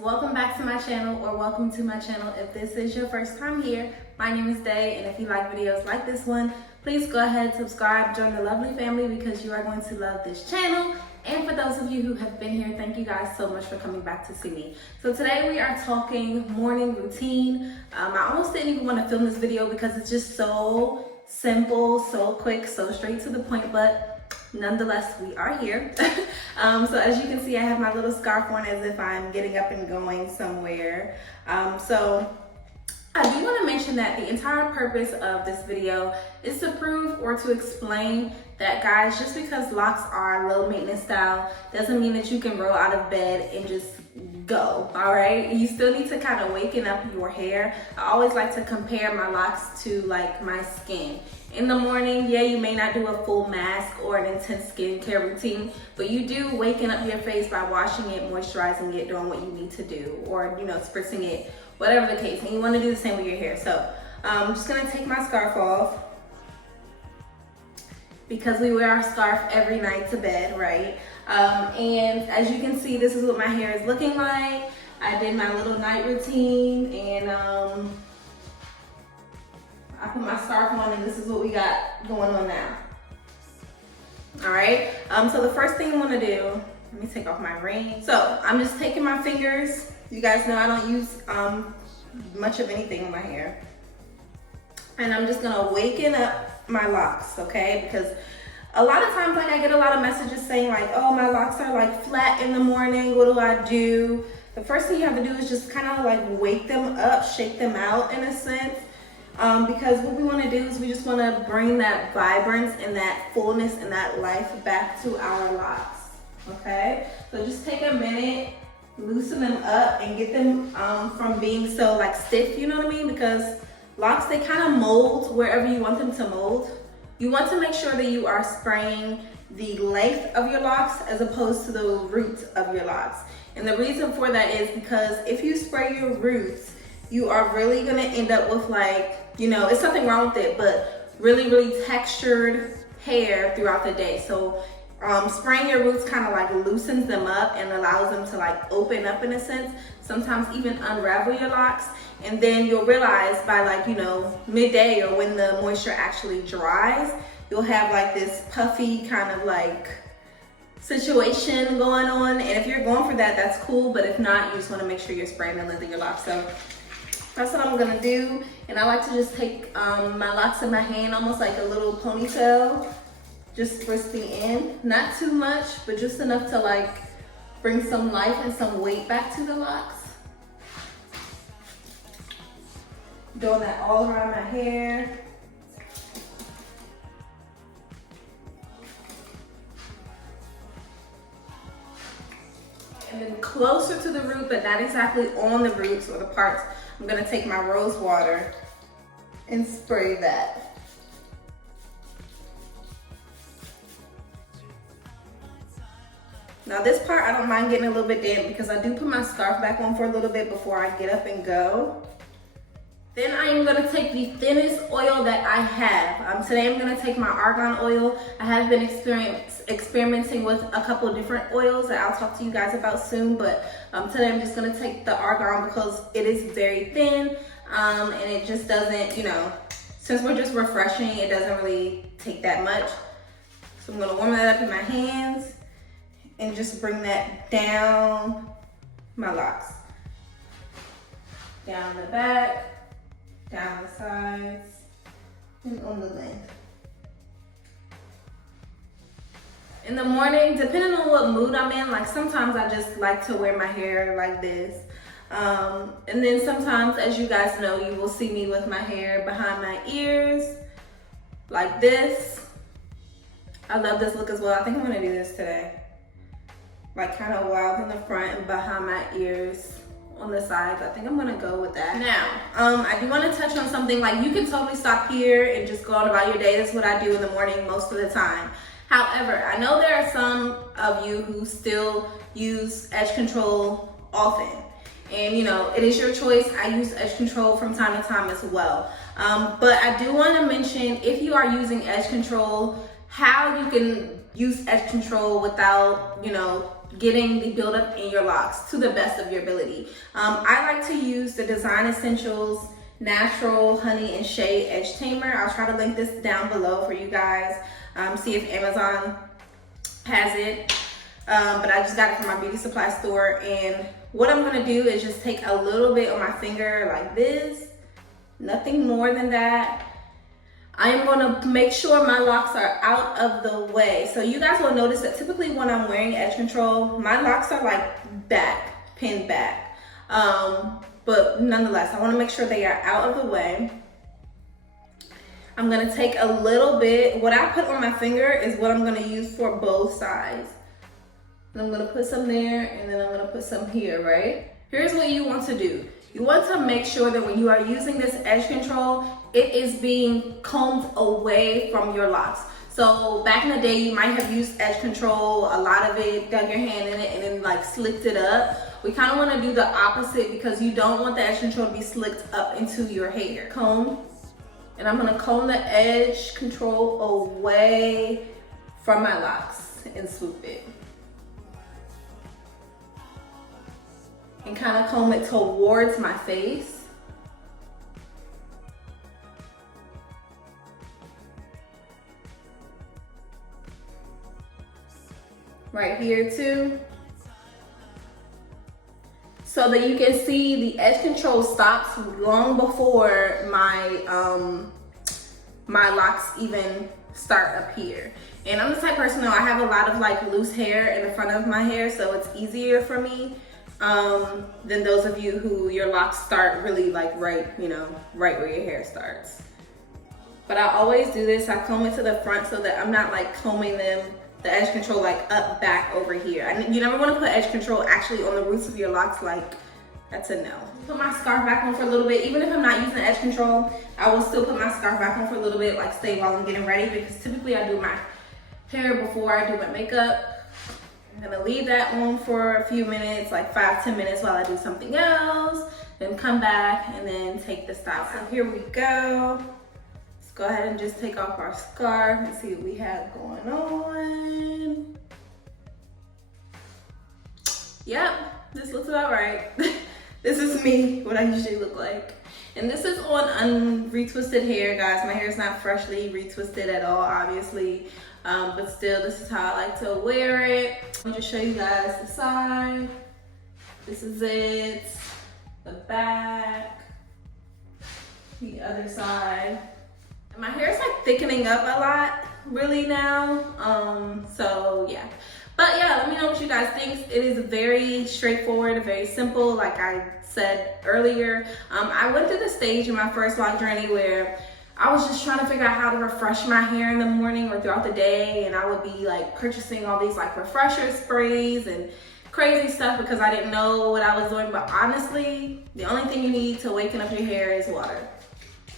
welcome back to my channel, or welcome to my channel if this is your first time here. My name is Day, and if you like videos like this one, please go ahead, subscribe, join the lovely family because you are going to love this channel. And for those of you who have been here, thank you guys so much for coming back to see me. So today we are talking morning routine. I almost didn't even want to film this video because it's just so simple, so quick, so straight to the point, but nonetheless, we are here. So as you can see, I have my little scarf on as if I'm getting up and going somewhere. So I do want to mention that the entire purpose of this video is to prove or to explain that, guys, just because locks are low maintenance style doesn't mean that you can roll out of bed and just go, all right? You still need to kind of waken up your hair. I always like to compare my locks to like my skin. In the morning, yeah, you may not do a full mask or an intense skincare routine, but you do waken up your face by washing it, moisturizing it, doing what you need to do, or, you know, spritzing it, whatever the case. And you want to do the same with your hair. So I'm just going to take my scarf off because we wear our scarf every night to bed, right? And as you can see, this is what my hair is looking like. I did my little night routine, and I put my scarf on, and this is what we got going on now. All right, so the first thing I want to do, let me take off my ring. So I'm just taking my fingers. You guys know I don't use much of anything in my hair. And I'm just gonna waken up my locks, okay? Because a lot of times, like, I get a lot of messages saying like, oh, my locks are like flat in the morning, what do I do? The first thing you have to do is just kind of like wake them up, shake them out in a sense. Because what we want to do is we just want to bring that vibrance and that fullness and that life back to our locks, okay? So just take a minute, loosen them up, and get them from being so like stiff, you know what I mean? Because locks, they kind of mold wherever you want them to mold. You want to make sure that you are spraying the length of your locks as opposed to the roots of your locks. And the reason for that is because if you spray your roots, you are really gonna end up with, like, you know, it's nothing wrong with it, but really textured hair throughout the day. So spraying your roots kind of like loosens them up and allows them to like open up in a sense, sometimes even unravel your locks. And then you'll realize by, like, you know, midday or when the moisture actually dries, you'll have like this puffy kind of like situation going on. And if you're going for that, that's cool. But if not, you just want to make sure you're spraying the length of your locks. So that's what I'm gonna do. And I like to just take my locks in my hand, almost like a little ponytail, just spritz the end. Not too much, but just enough to like bring some life and some weight back to the locks. Doing that all around my hair. And then closer to the root, but not exactly on the roots or the parts, I'm gonna take my rose water and spray that. Now this part, I don't mind getting a little bit damp because I do put my scarf back on for a little bit before I get up and go. Then I am gonna take the thinnest oil that I have. Today I'm gonna take my Argan Oil. I have been experimenting with a couple of different oils that I'll talk to you guys about soon, but today I'm just gonna take the Argan because it is very thin, and it just doesn't, you know, since we're just refreshing, it doesn't really take that much. So I'm gonna warm that up in my hands and just bring that down my locks. Down the back, down the sides, and on the length. In the morning, depending on what mood I'm in, like sometimes I just like to wear my hair like this. And then sometimes, as you guys know, you will see me with my hair behind my ears, like this. I love this look as well. I think I'm gonna do this today. Like kind of wild in the front and behind my ears on the sides. I think I'm gonna go with that. Now, I do wanna touch on something. Like, you can totally stop here and just go on about your day. That's what I do in the morning most of the time. However, I know there are some of you who still use edge control often. And, you know, it is your choice. I use edge control from time to time as well. But I do wanna mention, if you are using edge control, how you can use edge control without, you know, getting the buildup in your locks to the best of your ability. I like to use the Design Essentials Natural Honey and Shea Edge Tamer. I'll try to link this down below for you guys. See if Amazon has it. But I just got it from my beauty supply store, and what I'm gonna do is just take a little bit on my finger like this, nothing more than that. I am gonna make sure my locks are out of the way. So you guys will notice that typically when I'm wearing edge control, my locks are like back, pinned back. But nonetheless, I wanna make sure they are out of the way. I'm gonna take a little bit, what I put on my finger is what I'm gonna use for both sides. And I'm gonna put some there, and then I'm gonna put some here, right? Here's what you want to do. You want to make sure that when you are using this edge control, it is being combed away from your locks. So back in the day, you might have used edge control, a lot of it, dug your hand in it, and then like slicked it up. We kind of want to do the opposite because you don't want the edge control to be slicked up into your hair. Comb, and I'm gonna comb the edge control away from my locks and swoop it. And kind of comb it towards my face. Right here too. So that you can see the edge control stops long before my my locks even start up here. And I'm the type of person though, I have a lot of like loose hair in the front of my hair, so it's easier for me than those of you who your locks start really like right, you know, right where your hair starts. But I always do this, I comb it to the front so that I'm not like combing them, the edge control like up back over here. You never want to put edge control actually on the roots of your locks, like that's a no. Put my scarf back on for a little bit. Even if I'm not using edge control, I will still put my scarf back on for a little bit, like stay while I'm getting ready, because typically I do my hair before I do my makeup. I'm gonna leave that on for a few minutes, like 5-10 minutes while I do something else, then come back and then take the style. So here we go. Let's go ahead and just take off our scarf and see what we have going on. Yep, this looks about right. This is me, what I usually look like. And this is on retwisted hair, guys. My hair is not freshly retwisted at all, obviously. But still, this is how I like to wear it. Let me just show you guys the side. This is it. The back. The other side. And my hair is like thickening up a lot, really now. So yeah. But yeah, let me know what you guys think. It is very straightforward, very simple, like I said earlier. I went through the stage in my first vlog journey where I was just trying to figure out how to refresh my hair in the morning or throughout the day, and I would be like purchasing all these like refresher sprays and crazy stuff because I didn't know what I was doing. But honestly, the only thing you need to waken up your hair is water.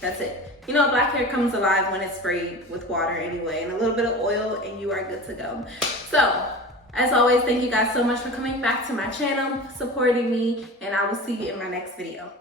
That's it. You know, black hair comes alive when it's sprayed with water anyway, and a little bit of oil, and you are good to go. So, as always, thank you guys so much for coming back to my channel, supporting me, and I will see you in my next video.